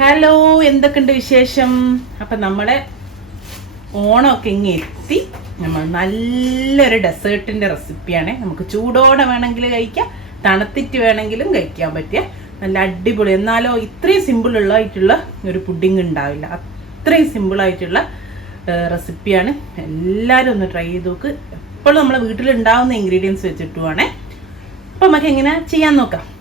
Hello എന്തൊക്കെയുണ്ട് വിശേഷം? അപ്പൊ നമ്മളെ ഓണമൊക്കെ ഇങ്ങ് എത്തി. നമ്മൾ നല്ലൊരു ഡെസേർട്ടിന്റെ റെസിപ്പിയാണ്. നമുക്ക് ചൂടോടെ വേണമെങ്കിൽ കഴിക്കാം തണുത്തിട്ട് വേണമെങ്കിലും കഴിക്കാൻ പറ്റിയ നല്ല അടിപൊളി. എന്നാലോ ഇത്രയും സിമ്പിൾ ഉള്ളതായിട്ടുള്ള ഒരു പുഡിങ് ഉണ്ടാവില്ല. അത്രയും സിമ്പിൾ ആയിട്ടുള്ള റെസിപ്പിയാണ്. എല്ലാവരും ഒന്ന് ട്രൈ ചെയ്ത് നോക്ക്. എപ്പോഴും നമ്മളെ വീട്ടിലുണ്ടാവുന്ന ഇൻഗ്രീഡിയൻസ് വെച്ചിട്ടുവാണേ. അപ്പം നമുക്ക് എങ്ങനെ ചെയ്യാൻ നോക്കാം.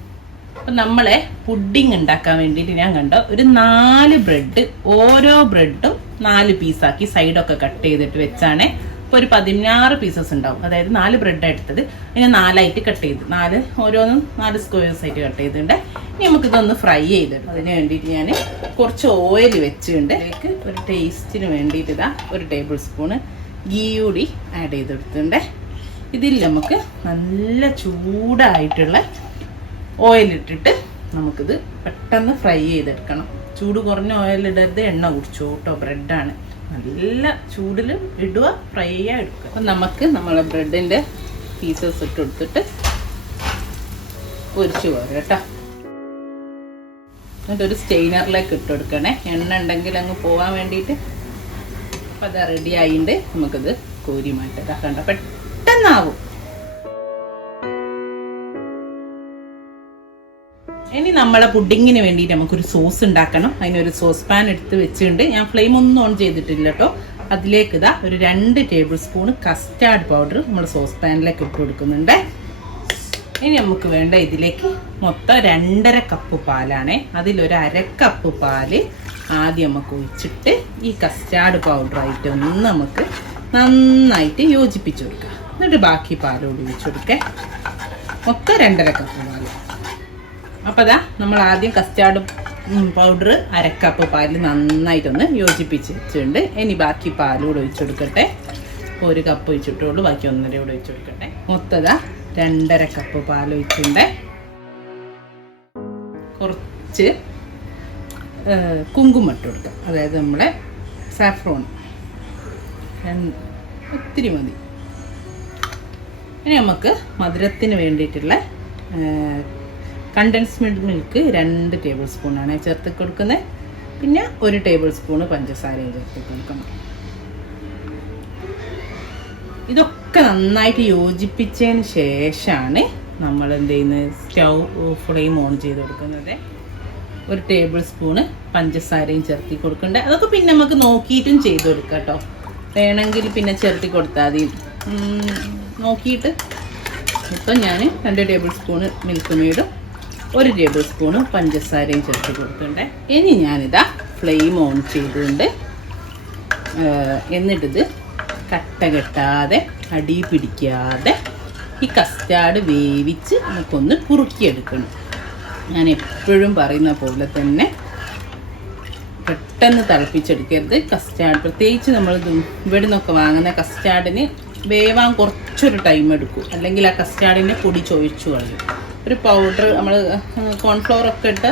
അപ്പം നമ്മളെ പുഡിങ് ഉണ്ടാക്കാൻ വേണ്ടിയിട്ട് ഞാൻ കണ്ട. ഒരു നാല് ബ്രെഡ് ഓരോ ബ്രെഡും നാല് പീസാക്കി സൈഡൊക്കെ കട്ട് ചെയ്തിട്ട് വെച്ചാണ്. ഇപ്പോൾ ഒരു പതിനാറ് പീസസ് ഉണ്ടാവും. അതായത് നാല് ബ്രെഡ് എടുത്തത്. അതിനെ നാലായിട്ട് കട്ട് ചെയ്ത്. നാല് ഓരോന്നും നാല് സ്ക്വയേഴ്സ് ആയിട്ട് കട്ട് ചെയ്തിട്ടുണ്ട്. ഇനി നമുക്കിതൊന്ന് ഫ്രൈ ചെയ്തിടും അതിന് വേണ്ടിയിട്ട് ഞാൻ കുറച്ച് ഓയിൽ വെച്ചിട്ടുണ്ട്. അതിലേക്ക് ഒരു ടേസ്റ്റിന് വേണ്ടിയിട്ട് ഇതാ ഒരു ടേബിൾ സ്പൂണ് ഗീ കൂടി ആഡ് ചെയ്തെടുത്തിട്ടുണ്ട്. ഇതിൽ നമുക്ക് നല്ല ചൂടായിട്ടുള്ള ഓയിൽ ഇട്ടിട്ട് നമുക്കിത് പെട്ടെന്ന് ഫ്രൈ ചെയ്തെടുക്കണം. ചൂട് കുറഞ്ഞ ഓയിലിടരുത് എണ്ണ കുടിച്ചു കേട്ടോ ബ്രെഡാണ് നല്ല ചൂടിൽ ഇടുക ഫ്രൈ ചെയ്യാൻ എടുക്കുക. അപ്പം നമുക്ക് നമ്മളെ ബ്രെഡിന്റെ പീസസ് ഇട്ട് കൊടുത്തിട്ട് പൊരിച്ചു പോരാം കേട്ടോ. എന്നിട്ടൊരു സ്റ്റെയിനറിലേക്ക് ഇട്ട് കൊടുക്കണേ. എണ്ണ ഉണ്ടെങ്കിൽ അങ്ങ് പോകാൻ വേണ്ടിയിട്ട് അപ്പം അത് റെഡി ആയിട്ട് നമുക്കത് കോരി മാറ്റാം. കണ്ട പെട്ടെന്നാവും. ഇനി നമ്മളെ പുഡിങ്ങിന് വേണ്ടിയിട്ട് നമുക്കൊരു സോസ് ഉണ്ടാക്കണം. അതിനൊരു സോസ് പാൻ എടുത്ത് വെച്ചിട്ടുണ്ട്. ഞാൻ ഫ്ലെയിം ഒന്നും ഓൺ ചെയ്തിട്ടില്ല കേട്ടോ അതിലേക്ക് ഇതാ ഒരു രണ്ട് ടേബിൾ സ്പൂൺ കസ്റ്റാർഡ് പൗഡർ നമ്മൾ സോസ് പാനിലേക്ക് ഇട്ട് കൊടുക്കുന്നുണ്ട്. ഇനി നമുക്ക് വേണ്ട ഇതിലേക്ക് മൊത്തം രണ്ടര കപ്പ് പാലാണ്. അതിലൊരു അര കപ്പ് പാൽ ആദ്യം നമുക്ക് ഒഴിച്ചിട്ട് ഈ കസ്റ്റാർഡ് പൗഡറായിട്ട് ഒന്ന് നമുക്ക് നന്നായിട്ട് യോജിപ്പിച്ച് കൊടുക്കാം. എന്നിട്ട് ബാക്കി പാലോട് ഒഴിച്ചു കൊടുക്കേ. മൊത്തം രണ്ടര കപ്പ് പാൽ. അപ്പോൾ അതാ നമ്മൾ ആദ്യം കസ്റ്റാർഡ് പൗഡർ അരക്കപ്പ് പാലിൽ നന്നായിട്ടൊന്ന് യോജിപ്പിച്ച് വെച്ചിട്ടുണ്ട് ഇനി ബാക്കി പാലൂടെ ഒഴിച്ചു കൊടുക്കട്ടെ. ഒരു കപ്പ് ഒഴിച്ചിട്ടുള്ളൂ ബാക്കി ഒന്നര കൂടെ ഒഴിച്ചു കൊടുക്കട്ടെ. മൊത്തതാ രണ്ടര കപ്പ് പാൽ ഒഴിച്ചിട്ടുണ്ട്. കുറച്ച് കുങ്കുമം ഇട്ട് കൊടുക്കാം. അതായത് നമ്മുടെ സാഫ്രോൺ ഒത്തിരി മതി. ഇനി നമുക്ക് മധുരത്തിന് വേണ്ടിയിട്ടുള്ള കണ്ടൻസ്മെന്റ് മിൽക്ക് രണ്ട് ടേബിൾ സ്പൂണാണ് ചേർത്ത് കൊടുക്കുന്നത് പിന്നെ ഒരു ടേബിൾ സ്പൂണ് പഞ്ചസാരയും ചേർത്ത് കൊടുക്കണം. ഇതൊക്കെ നന്നായിട്ട് യോജിപ്പിച്ചതിന് ശേഷമാണ് നമ്മൾ എന്ത് ചെയ്യുന്നത്? സ്റ്റൗ ഫ്ലെയിം ഓൺ ചെയ്ത് കൊടുക്കുന്നത്. ഒരു ടേബിൾ സ്പൂണ് പഞ്ചസാരയും ചേർത്തി കൊടുക്കണ്ട. അതൊക്കെ പിന്നെ നമുക്ക് നോക്കിയിട്ടും ചെയ്ത് കൊടുക്കാം കേട്ടോ. വേണമെങ്കിൽ പിന്നെ ചേർത്തി കൊടുത്താൽ മതി. നോക്കിയിട്ട് ഇപ്പം ഞാൻ രണ്ട് ടേബിൾ സ്പൂണ് മിൽക്ക് മെയ്ഡും ഒരു ടേബിൾ സ്പൂണ് പഞ്ചസാരയും ചേർത്ത് കൊടുക്കണ്ടേ ഇനി ഞാനിതാ ഫ്ലെയിം ഓൺ ചെയ്തിട്ടുണ്ട് എന്നിട്ടിത് കട്ട കെട്ടാതെ അടി പിടിക്കാതെ ഈ കസ്റ്റാർഡ് വേവിച്ച് നമുക്കൊന്ന് കുറുക്കിയെടുക്കണം. ഞാൻ എപ്പോഴും പറയുന്ന പോലെ തന്നെ പെട്ടെന്ന് തിളപ്പിച്ചെടുക്കരുത്. കസ്റ്റാർഡ് പ്രത്യേകിച്ച് നമ്മൾ ഇവിടെ നിന്നൊക്കെ വാങ്ങുന്ന കസ്റ്റാർഡിന് വേവാൻ കുറച്ചൊരു ടൈം എടുക്കും. അല്ലെങ്കിൽ ആ കസ്റ്റാർഡിന്റെ പൊടി ചോദിച്ചു കളയും. ഒരു പൗഡർ നമ്മൾ കോൺഫ്ലവർ ഒക്കെ ഇട്ട്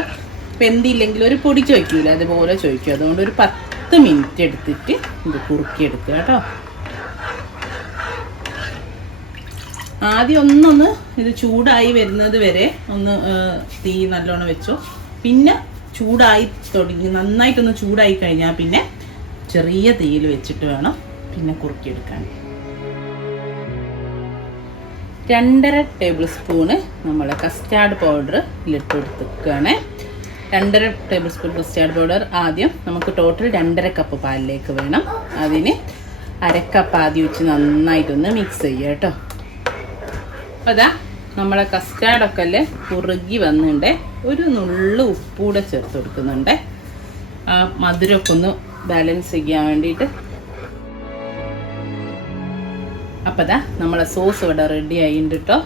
വെന്തില്ലെങ്കിൽ ഒരു പൊടി ചോദിക്കൂല അതുപോലെ ചോദിക്കും അതുകൊണ്ട് ഒരു പത്ത് മിനിറ്റ് എടുത്തിട്ട് ഇത് കുറുക്കിയെടുക്കുക കേട്ടോ. ആദ്യം ഒന്നൊന്ന് ഇത് ചൂടായി വരുന്നത് വരെ ഒന്ന് തീ നല്ലോണം വെച്ചോ. പിന്നെ ചൂടായി തുടങ്ങി നന്നായിട്ടൊന്ന് ചൂടായി കഴിഞ്ഞാൽ പിന്നെ ചെറിയ തീയിൽ വെച്ചിട്ട് വേണം പിന്നെ കുറുക്കിയെടുക്കാൻ. രണ്ടര ടേബിൾ സ്പൂണ് നമ്മൾ കസ്റ്റാർഡ് പൗഡർ ഇട്ട് കൊടുത്തിരിക്കുകയാണ് രണ്ടര ടേബിൾ സ്പൂൺ കസ്റ്റാർഡ് പൗഡർ ആദ്യം നമുക്ക് ടോട്ടൽ രണ്ടര കപ്പ് പാലിലേക്ക് വേണം. അതിന് അരക്കപ്പ് ആദ്യം വെച്ച് നന്നായിട്ടൊന്ന് മിക്സ് ചെയ്യുക കേട്ടോ അപ്പോൾ അതാ നമ്മളെ കസ്റ്റാർഡൊക്കെ അല്ലേ കുറുകി വന്നിട്ടുണ്ട് ഒരു നുള്ളു ഉപ്പൂടെ ചേർത്ത് കൊടുക്കുന്നുണ്ട്. ആ മധുരമൊക്കെ ഒന്ന് ബാലൻസ് ചെയ്യാൻ വേണ്ടിയിട്ട് അപ്പോൾ അതാ നമ്മളെ സോസ് ഇവിടെ റെഡി ആയിട്ടുണ്ട് കേട്ടോ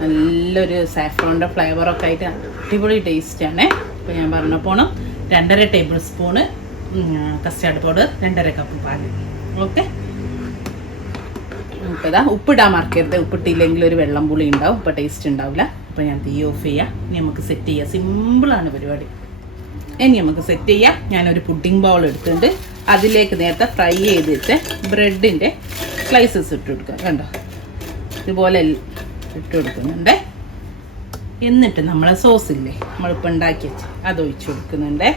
നല്ലൊരു സാഫ്രോണിന്റെ ഫ്ലേവറൊക്കെ ആയിട്ട് അടിപൊളി ടേസ്റ്റാണ് ഇപ്പോൾ ഞാൻ പറഞ്ഞ പോണം. രണ്ടര ടേബിൾ സ്പൂണ് കസ്റ്റാർഡ് പൗഡർ രണ്ടര കപ്പ് പാൽ. ഓക്കെ നമുക്കിതാ ഉപ്പിടാൻ മറക്കരുത്. ഉപ്പിട്ടില്ലെങ്കിൽ ഒരു വെള്ളം പുളി ഉണ്ടാവും അപ്പോൾ ടേസ്റ്റ് ഉണ്ടാവില്ല. അപ്പോൾ ഞാൻ തീ ഓഫ് ചെയ്യാം. ഇനി നമുക്ക് സെറ്റ് ചെയ്യാം. സിമ്പിളാണ് പരിപാടി. ഇനി നമുക്ക് സെറ്റ് ചെയ്യാം. ഞാനൊരു പുഡിംഗ് ബൗൾ എടുത്തിട്ടുണ്ട്. അതിലേക്ക് നേരത്തെ ഫ്രൈ ചെയ്തിട്ട് ബ്രെഡിന്റെ സ്ലൈസസ് ഇട്ട് കൊടുക്കുക. കണ്ടോ? ഇതുപോലെ ഇട്ട് കൊടുക്കുന്നുണ്ട്. എന്നിട്ട് നമ്മളെ സോസ് ഇല്ലേ? നമ്മളിപ്പോൾ ഉണ്ടാക്കി വെച്ച് അത് ഒഴിച്ചു കൊടുക്കുന്നുണ്ട്.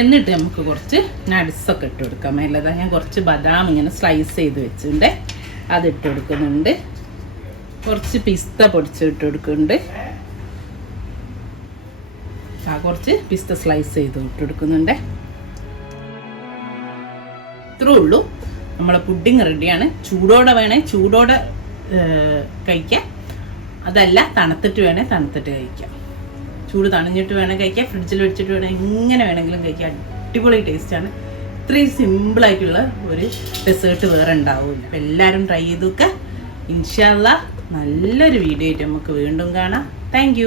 എന്നിട്ട് നമുക്ക് കുറച്ച് നട്സൊക്കെ ഇട്ട് കൊടുക്കാം. മേലതാ ഞാൻ കുറച്ച് ബദാം ഇങ്ങനെ സ്ലൈസ് ചെയ്ത് വെച്ചിട്ടുണ്ട്. അത് ഇട്ട് കൊടുക്കുന്നുണ്ട്. കുറച്ച് പിസ്ത പൊടിച്ചിട്ട് കൊടുക്കുന്നുണ്ട്. കുറച്ച് പിസ്ത സ്ലൈസ് ചെയ്ത് ഇട്ടെടുക്കുന്നുണ്ട് ഇത്രേ ഉള്ളൂ. നമ്മളെ പുഡിങ് റെഡിയാണ് ചൂടോടെ വേണേ ചൂടോടെ കഴിക്കാം. അതല്ല തണുത്തിട്ട് വേണേ തണുത്തിട്ട് കഴിക്കാം. ചൂട് തണിഞ്ഞിട്ട് വേണേൽ കഴിക്കാം ഫ്രിഡ്ജിൽ വെച്ചിട്ട് വേണേൽ എങ്ങനെ വേണമെങ്കിലും കഴിക്കാം. അടിപൊളി ടേസ്റ്റാണ് ഇത്രയും സിമ്പിളായിട്ടുള്ള ഒരു ഡെസേർട്ട് വേറെ ഉണ്ടാവില്ല. അപ്പം എല്ലാവരും ട്രൈ ചെയ്തു നോക്കുക ഇൻഷാല്ല നല്ലൊരു വീഡിയോ ആയിട്ട് നമുക്ക് വീണ്ടും കാണാം. താങ്ക്